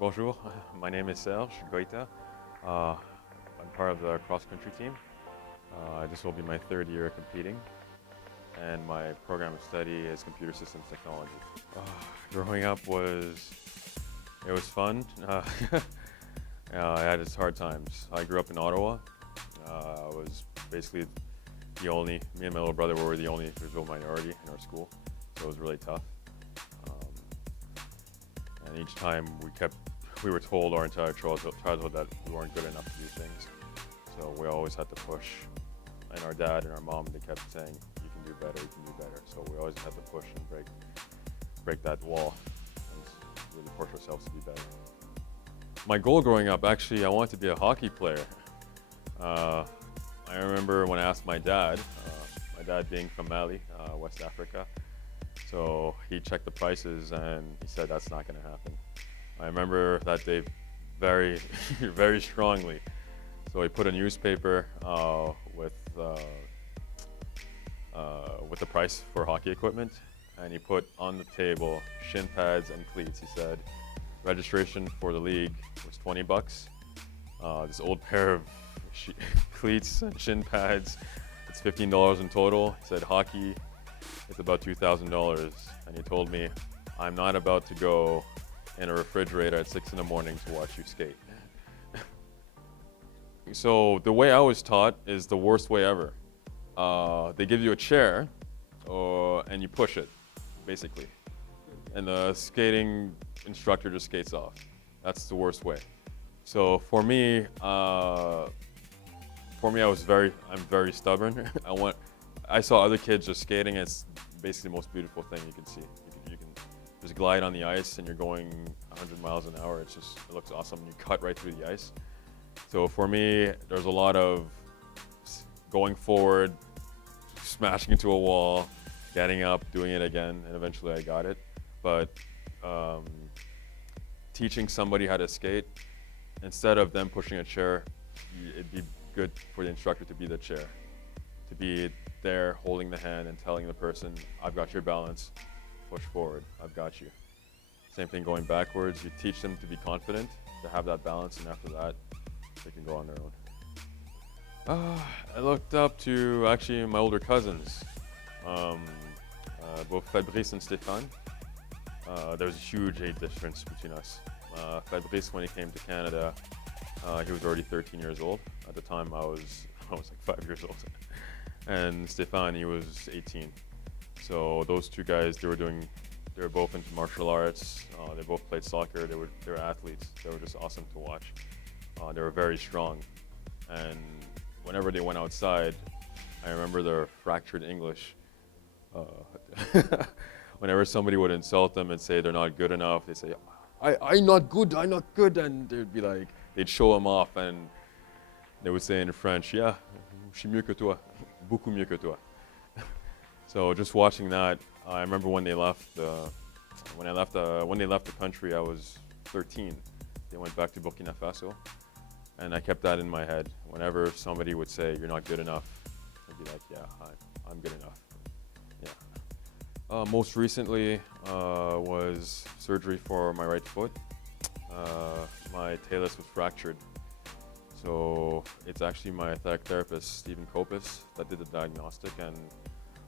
Bonjour, my name is Serge Goita. I'm part of the cross-country team. This will be my third year competing, and my program of study is computer systems technology. Uh, Growing up it was fun. I had its hard times. I grew up in Ottawa. I was basically me and my little brother were the only visual minority in our school, so it was really tough. Um, and each time we were told our entire childhood that we weren't good enough to do things. So we always had to push. And our dad and our mom, they kept saying, you can do better, you can do better. So we always had to push and break that wall and really push ourselves to be better. My goal growing up, actually, I wanted to be a hockey player. I remember when I asked my dad being from Mali, West Africa, so he checked the prices and he said that's not going to happen. I remember that day very, very strongly. So he put a newspaper with the price for hockey equipment, and he put on the table shin pads and cleats. He said registration for the league was 20 bucks. This old pair of cleats and shin pads, it's $15 in total. He said hockey, it's about $2,000. And he told me, I'm not about to go in a refrigerator at 6 in the morning to watch you skate. So the way I was taught is the worst way ever. They give you a chair and you push it, basically. And the skating instructor just skates off. That's the worst way. So for me, I'm very stubborn. I saw other kids just skating. It's basically the most beautiful thing you can see. You can just glide on the ice and you're going 100 miles an hour. It looks awesome. You cut right through the ice. So for me, there's a lot of going forward, smashing into a wall, getting up, doing it again, and eventually I got it. But teaching somebody how to skate, instead of them pushing a chair, it'd be good for the instructor to be the chair, to be there holding the hand and telling the person, I've got your balance, push forward, I've got you. Same thing going backwards, you teach them to be confident, to have that balance, and after that, they can go on their own. I looked up to actually my older cousins, both Fabrice and Stéphane. There was a huge age difference between us. Fabrice, when he came to Canada, he was already 13 years old. At the time, I was like 5 years old. And Stéphane, he was 18. So those two guys, they were both into martial arts. They both played soccer. They were athletes. They were just awesome to watch. They were very strong. And whenever they went outside, I remember their fractured English. Whenever somebody would insult them and say they're not good enough, they say, I'm not good, and they'd show them off, and they would say in French, yeah, je suis mieux que toi, beaucoup mieux que toi. So just watching that, I remember when they left, when they left the country, I was 13. They went back to Burkina Faso, and I kept that in my head. Whenever somebody would say, you're not good enough, I'd be like, yeah, I'm good enough. Yeah. Most recently was surgery for my right foot. My talus was fractured. So it's actually my athletic therapist, Stephen Kopis, that did the diagnostic, and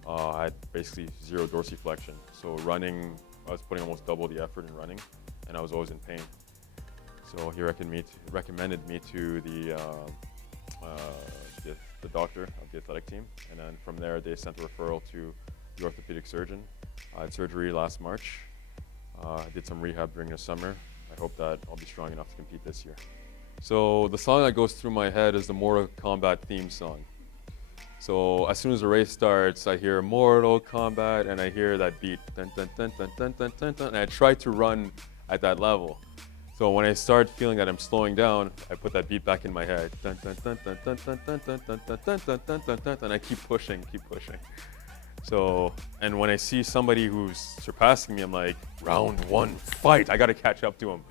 I had basically zero dorsiflexion. So running, I was putting almost double the effort in running, and I was always in pain. So he recommended me to the doctor of the athletic team, and then from there they sent a referral to the orthopedic surgeon. I had surgery last March. I did some rehab during the summer. I hope that I'll be strong enough to compete this year. So the song that goes through my head is the Mortal Kombat theme song. So as soon as the race starts, I hear Mortal Kombat and I hear that beat, dun, dun, dun, dun, dun, dun, dun, dun, and I try to run at that level. So when I start feeling that I'm slowing down, I put that beat back in my head, dun, dun, dun, dun, dun, dun, dun, dun, dun, dun, dun, dun, dun, dun, dun, and I keep pushing. So, and when I see somebody who's surpassing me, I'm like, round one, fight! I gotta catch up to him.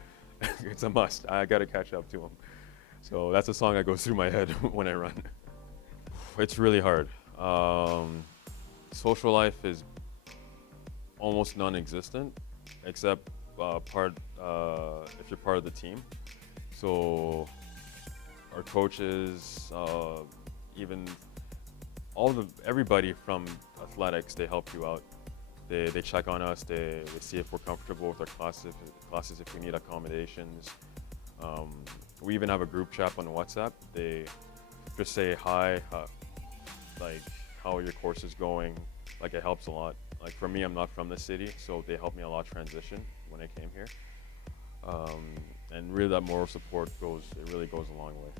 It's a must. I gotta catch up to him. So that's a song that goes through my head when I run. It's really hard. Social life is almost non-existent, except if you're part of the team. So our coaches, even everybody from athletics, they help you out. They check on us. They see if we're comfortable with our classes if we need accommodations. We even have a group chat on WhatsApp. They just say hi, like how are your courses going. Like it helps a lot. Like for me, I'm not from the city, so they helped me a lot transition when I came here. And really, that moral support really goes a long way.